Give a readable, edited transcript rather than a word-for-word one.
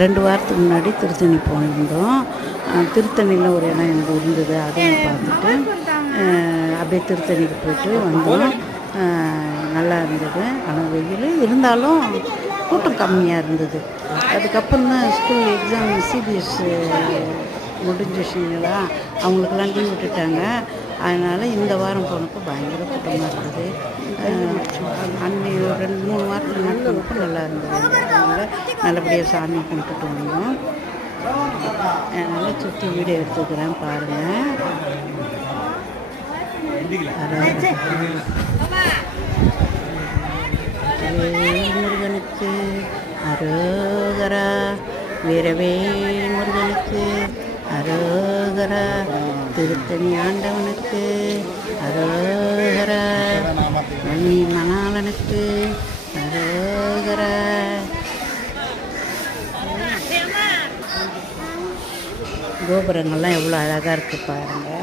2 வாரத்துக்கு முன்னாடி திருத்தணி போயிருந்தோம். திருத்தணியில் ஒரு இடம் எனக்கு இருந்தது, அதையும் பார்த்துட்டு அப்படியே திருத்தணிக்கு போய்ட்டு வந்தோம். நல்லா இருந்தது. ஆனால் வெயில் இருந்தாலும் கூட்டம் கம்மியாக இருந்தது. அதுக்கப்புறம் தான் ஸ்கூல் எக்ஸாம் சிபிஎஸ்சி முடிஞ்சிச்சிங்களா, அவங்களுக்கெல்லாம் லீவ் விட்டுட்டாங்க. அதனால் இந்த வாரம் போனப்போ பயங்கர கூட்டமாக இருந்தது. அன்றைக்கி 2-3 வாரத்துக்கு முன்னாடி போனப்போ நல்லா இருந்தது. அதனால் நல்லபடியாக சாமி கும்பிட்டுட்டு வந்தோம். அதனால் சுற்றி வீடியோ எடுத்துக்கிறேன் பாருங்கள். முருகனுக்கு அரோகரா, வீரவேல் முருகனுக்கு அரோகரா, திருத்தணி ஆண்டவனுக்கு அரோகரா, மணி மணாளனுக்கு அரோகரா. கோபுரங்கள்லாம் எவ்வளோ அழகாக இருக்குது பாருங்கள்.